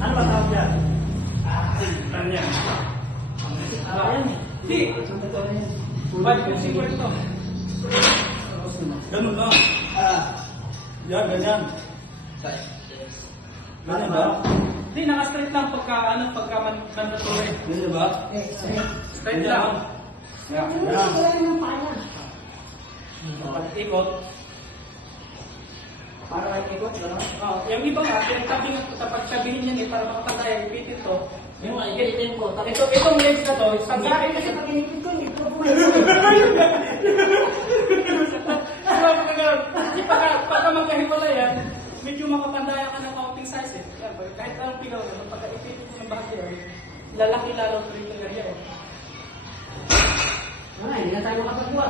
Ano ba tawag yan? Ano yan? Yan. Hindi. Balik yung secret to. Ganun lang. Yan, ganyan. Ganyan ba? Hindi, naka-straight lang pagka mandatory. Ganyan ba? Straight lang. Yan. Pag-ikot. Para kayo ikot, gano'n? Yung iba nga, pagsabihin yan para makapantay, ipitin to. Yung ikot ko. Itong lens na to, Pag sa akin kasi pag inipit ko, hindi ko pumayos. Kasi pagka magkahiwala yan, medyo makapandayan ka ng counting size eh. Yan, kahit anong pilaw na, pagka ipitin ko ng bahagya, lalaki lalo ito yung area eh. Hindi na tayo makapagawa.